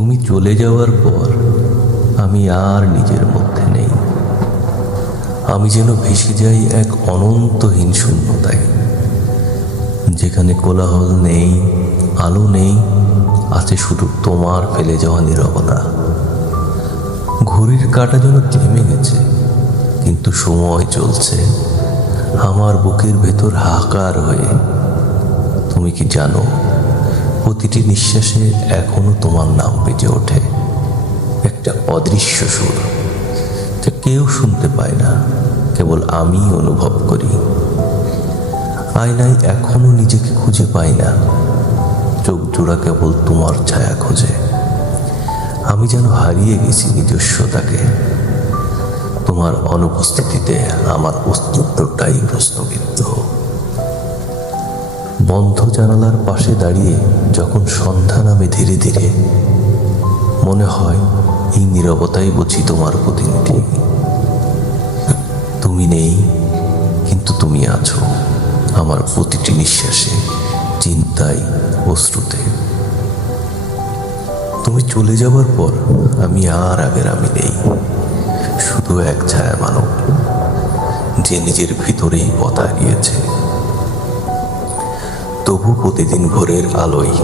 তুমি চলে যাওয়ার পর আমি আর নিজের মধ্যে নেই। আমি যেন ভেসে যাই এক অনন্তহীন শূন্যতায়, যেখানে কোলাহল নেই, আলো নেই, আছে শুধু তোমার ফেলে যাওয়া নীরবতা। ঘড়ির কাঁটা যেন থেমে গেছে, কিন্তু সময় চলছে আমার বুকের ভেতর হাহাকার হয়ে। তুমি কি জানো, প্রতিটি নিঃশ্বাসে এখনো তোমার নাম বেজে ওঠে, একটা অদৃশ্য সুর যা কেউ শুনতে পায় না, কেবল আমি অনুভব করি। আয়নায় এখনো নিজেকে খুঁজে পাই না, চোখ জোড়া কেবল তোমার ছায়া খোঁজে। আমি যেন হারিয়ে গেছি নিজস্বতাকে। তোমার অনুপস্থিতিতে আমার অস্তিত্বটাই প্রশ্নবিদ্ধ। বন্ধ জানালার পাশে দাঁড়িয়ে যখন সন্ধ্যা নামে ধীরে ধীরে, মনে হয় এই নীরবতাই বুঝি তোমার প্রতিনিধি। তুমি নেই, কিন্তু তুমি আছো আমার প্রতিটি নিঃশ্বাসে, চিন্তায়, অশ্রুতে। তুমি চলে যাবার পর আমি আর আগের আমি নেই, শুধু এক ছায়া মানব যে নিজের ভিতরেই পথ হারিয়েছে। তবু প্রতিদিন ভোরের আলোয়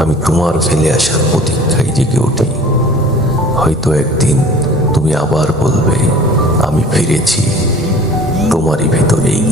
আমি তোমার ফেলে আসার প্রতীক্ষায় জেগে উঠি। হয়তো একদিন তুমি আবার বলবে, আমি ফিরেছি তোমারই ভিতরেই।